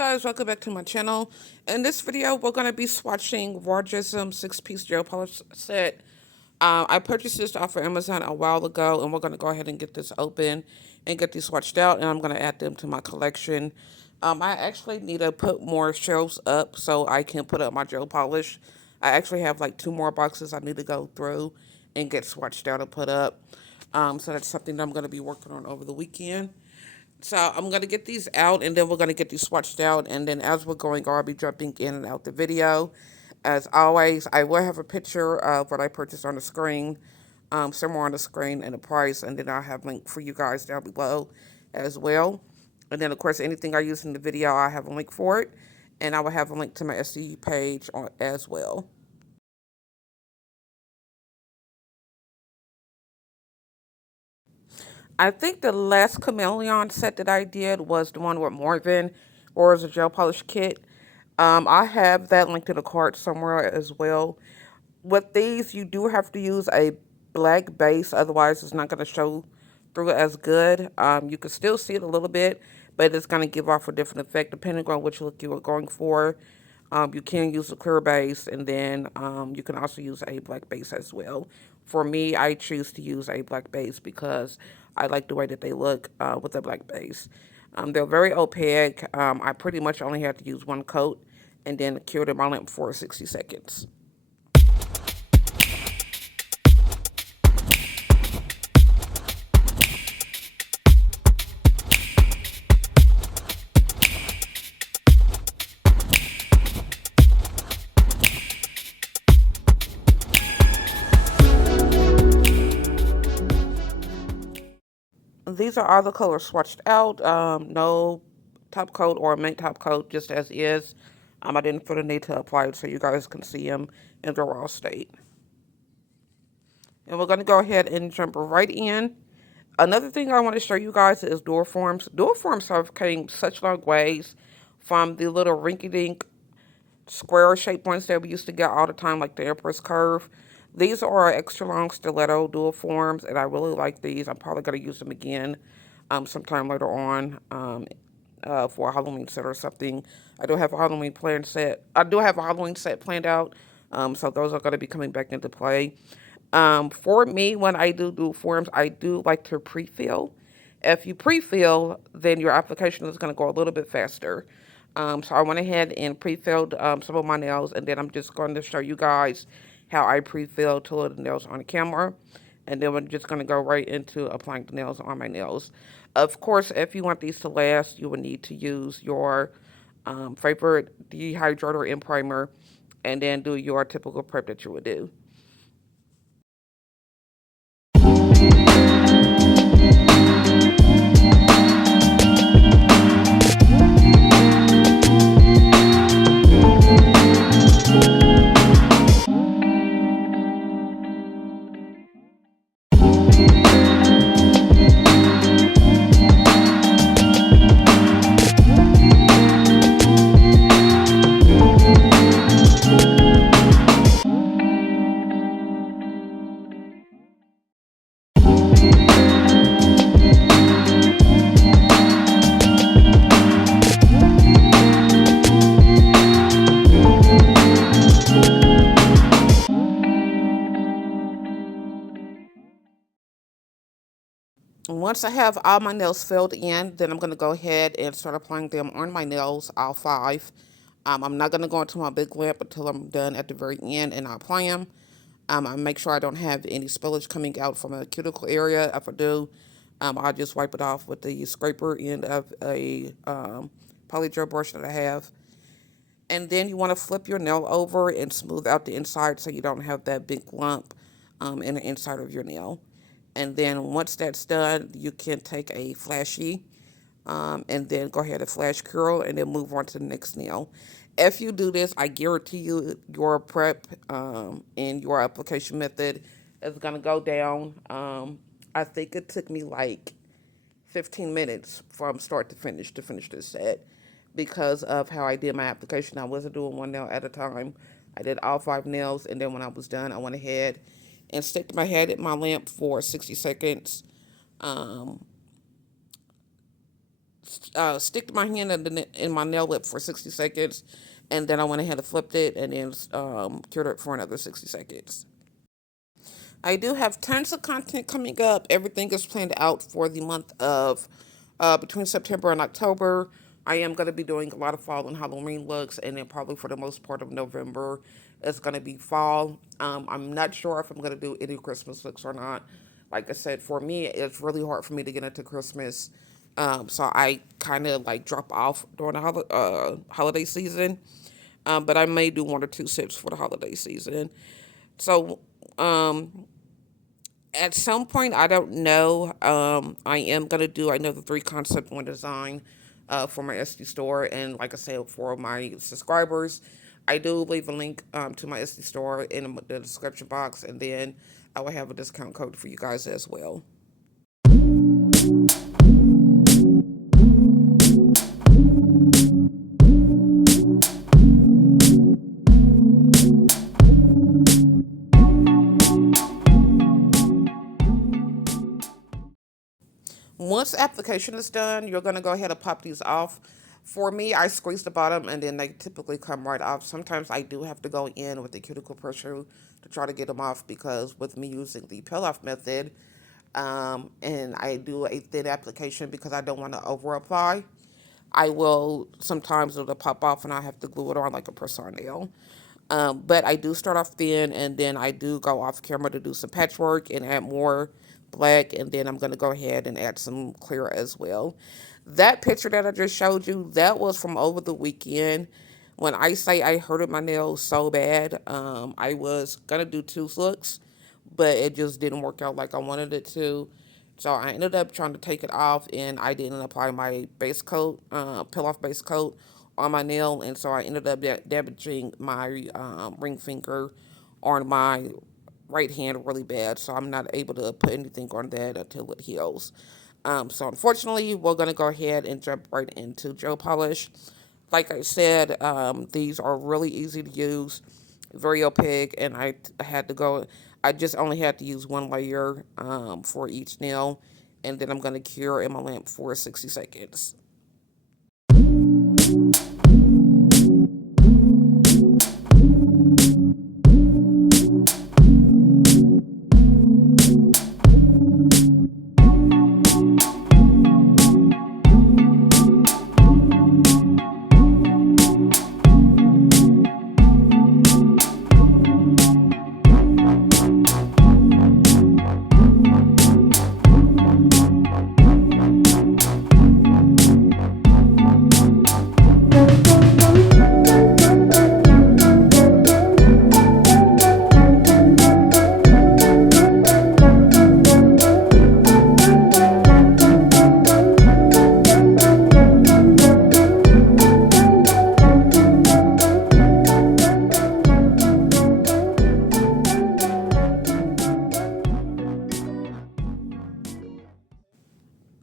Guys, welcome back to my channel. In this video, we're going to be swatching Rajism 6-piece gel polish set. I purchased this off of Amazon a while ago, and we're going to go ahead and get this open and get these swatched out, and I'm going to add them to my collection. I actually need to put more shelves up so I can put up my gel polish. I actually have like 2 more boxes I need to go through and get swatched out and put up. So that's something that I'm going to be working on over the weekend. So I'm going to get these out, and then we're going to get these swatched out, and then as we're going, I'll be jumping in and out the video. As always, I will have a picture of what I purchased on the screen, somewhere on the screen, and the price, and then I'll have a link for you guys down below as well. And then, of course, anything I use in the video, I have a link for it, and I will have a link to my Etsy page as well. I think the last chameleon set that I did was the one with Morgan, or as a gel polish kit. I have that linked in the card somewhere as well. With these, you do have to use a black base, otherwise it's not going to show through as good. You can still see it a little bit, but it's going to give off a different effect depending on which look you are going for. You can use a clear base, and then you can also use a black base as well. For me, I choose to use a black base because I like the way that they look with a black base. They're very opaque. I pretty much only had to use one coat and then cure them on it for 60 seconds. These are all the colors swatched out. No top coat or matte top coat, just as is. I didn't feel the need to apply it so you guys can see them in their raw state. And we're going to go ahead and jump right in. Another thing I want to show you guys is door forms. Door forms have came such long ways from the little rinky-dink square shaped ones that we used to get all the time, like the Empress Curve. These are extra long stiletto dual forms, and I really like these. I'm probably going to use them again sometime later on for a Halloween set or something. I do have a Halloween plan set. I do have a Halloween set planned out, so those are going to be coming back into play. For me, when I do forms, I do like to pre-fill. If you pre-fill, then your application is going to go a little bit faster. So I went ahead and pre-filled some of my nails, and then I'm just going to show you guys how I pre-fill two of the nails on the camera. And then we're just going to go right into applying the nails on my nails. Of course, if you want these to last, you will need to use your favorite dehydrator and primer, and then do your typical prep that you would do. Once I have all my nails filled in, then I'm going to go ahead and start applying them on my nails, all 5. I'm not going to go into my big lamp until I'm done at the very end and I apply them. I make sure I don't have any spillage coming out from a cuticle area. If I do, I'll just wipe it off with the scraper end of a polygel brush that I have. And then you want to flip your nail over and smooth out the inside so you don't have that big lump in the inside of your nail. And then once that's done, you can take a flashie and then go ahead and flash curl and then move on to the next nail. If you do this, I guarantee you your prep and your application method is going to go down. I think it took me like 15 minutes from start to finish this set because of how I did my application. I wasn't doing one nail at a time. I did all 5 nails, and then when I was done, I went ahead and stick my head in my lamp for 60 seconds. stick my hand in my nail lip for 60 seconds, and then I went ahead and flipped it and then cured it for another 60 seconds. I do have tons of content coming up. Everything is planned out for the month of between September and October. I am going to be doing a lot of fall and Halloween looks, and then probably for the most part of November, it's going to be fall. I'm not sure if I'm going to do any Christmas looks or not. Like I said, for me, it's really hard for me to get into Christmas. So I kind of like drop off during the holiday season. But I may do one or two sips for the holiday season. So at some point, I don't know. I am gonna do another three concept one design for my SD store, and like I said, for my subscribers, I do leave a link to my SD store in the description box, and then I will have a discount code for you guys as well. Once the application is done, you're going to go ahead and pop these off. For me, I squeeze the bottom and then they typically come right off. Sometimes I do have to go in with the cuticle pressure to try to get them off because with me using the peel off method, and I do a thin application because I don't want to over apply. I will sometimes it'll pop off and I have to glue it on like a press-on nail. But I do start off thin and then I do go off camera to do some patchwork and add more black, and then I'm going to go ahead and add some clear as well. That picture that I just showed you, that was from over the weekend. When I say I hurted my nails so bad, I was going to do two looks, but it just didn't work out like I wanted it to. So I ended up trying to take it off, and I didn't apply my base coat, peel off base coat on my nail, and so I ended up damaging my ring finger on my right hand really bad. So I'm not able to put anything on that until it heals. So unfortunately, we're gonna go ahead and jump right into gel polish. Like I said, these are really easy to use, very opaque, and I had to go. I just only had to use one layer for each nail, and then I'm gonna cure in my lamp for 60 seconds.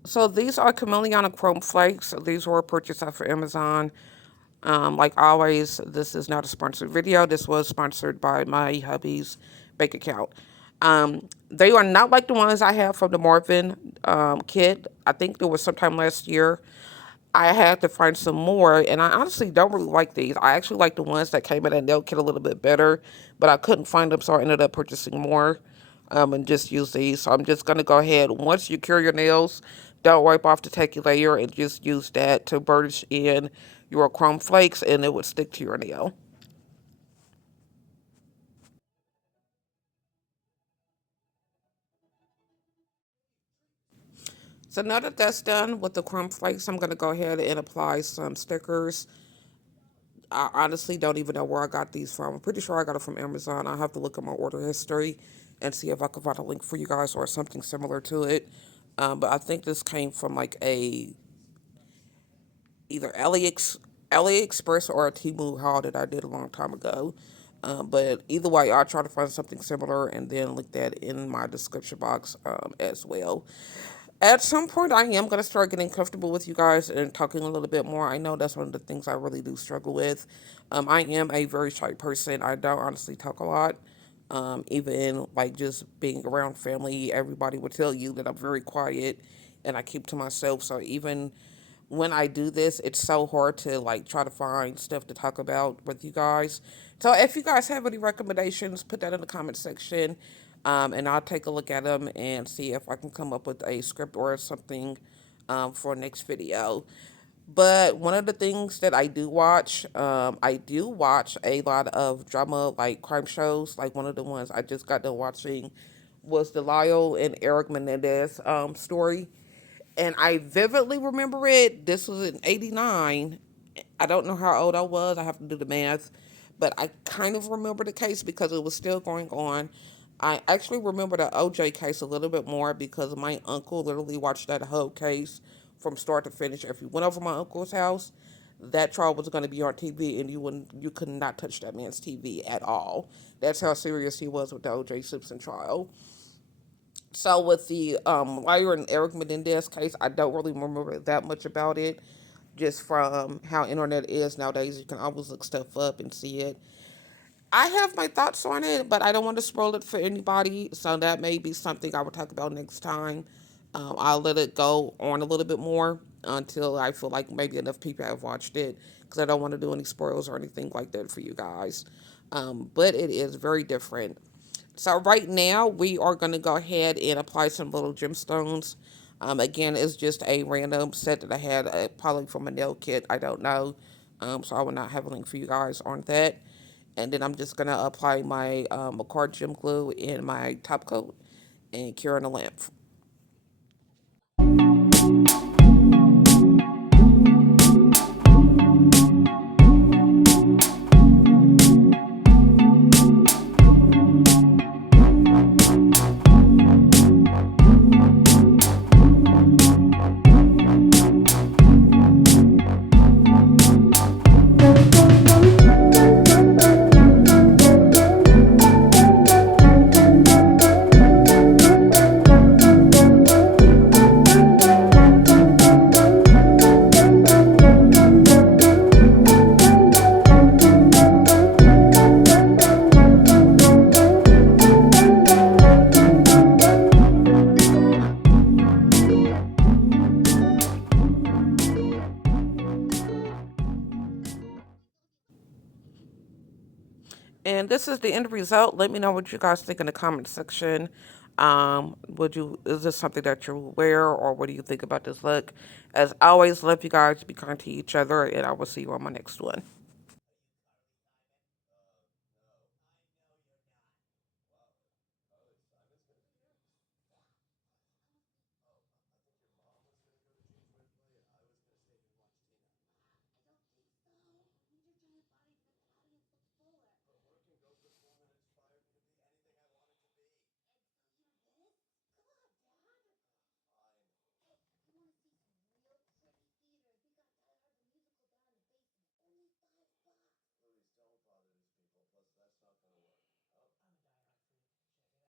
So these are chameleon chrome flakes. These were purchased off of Amazon. Like always, this is not a sponsored video. This was sponsored by my hubby's bank account. They are not like the ones I have from the Marvin kit. I think there was sometime last year. I had to find some more, and I honestly don't really like these. I actually like the ones that came in a nail kit a little bit better, but I couldn't find them, so I ended up purchasing more and just use these. So I'm just going to go ahead. Once you cure your nails, don't wipe off the tacky layer and just use that to burnish in your chrome flakes, and it would stick to your nail. So now that that's done with the chrome flakes, I'm going to go ahead and apply some stickers. I honestly don't even know where I got these from. I'm pretty sure I got it from Amazon. I have to look at my order history and see if I can find a link for you guys or something similar to it. But I think this came from like a either AliExpress or a Temu haul that I did a long time ago. But either way, I'll try to find something similar and then link that in my description box as well. At some point, I am going to start getting comfortable with you guys and talking a little bit more. I know that's one of the things I really do struggle with. I am a very shy person. I don't honestly talk a lot. Even like just being around family, everybody would tell you that I'm very quiet and I keep to myself. So even when I do this, it's so hard to like try to find stuff to talk about with you guys. So if you guys have any recommendations, put that in the comment section, and I'll take a look at them and see if I can come up with a script or something for next video. But one of the things that I do watch a lot of drama, like crime shows. Like one of the ones I just got done watching was the Lyle and Eric Menendez story. And I vividly remember it. This was in '89. I don't know how old I was. I have to do the math. But I kind of remember the case because it was still going on. I actually remember the OJ case a little bit more because my uncle literally watched that whole case from start to finish. If you went over my uncle's house, that trial was going to be on TV, and you could not touch that man's TV at all. That's how serious he was with the OJ Simpson trial. So with the Liar and Eric Menendez case, I don't really remember that much about it. Just from how internet is nowadays, you can always look stuff up and see it. I have my thoughts on it, but I don't want to spoil it for anybody. So that may be something I will talk about next time. I'll let it go on a little bit more until I feel like maybe enough people have watched it because I don't want to do any spoils or anything like that for you guys. But it is very different. So right now we are going to go ahead and apply some little gemstones. Again, it's just a random set that I had, probably from a nail kit. I don't know. So I will not have a link for you guys on that. And then I'm just going to apply my Macard gem glue in my top coat and cure in a lamp. And this is the end result. Let me know what you guys think in the comment section. Is this something that you wear, or what do you think about this look? As always, love you guys, be kind to each other, and I will see you on my next one.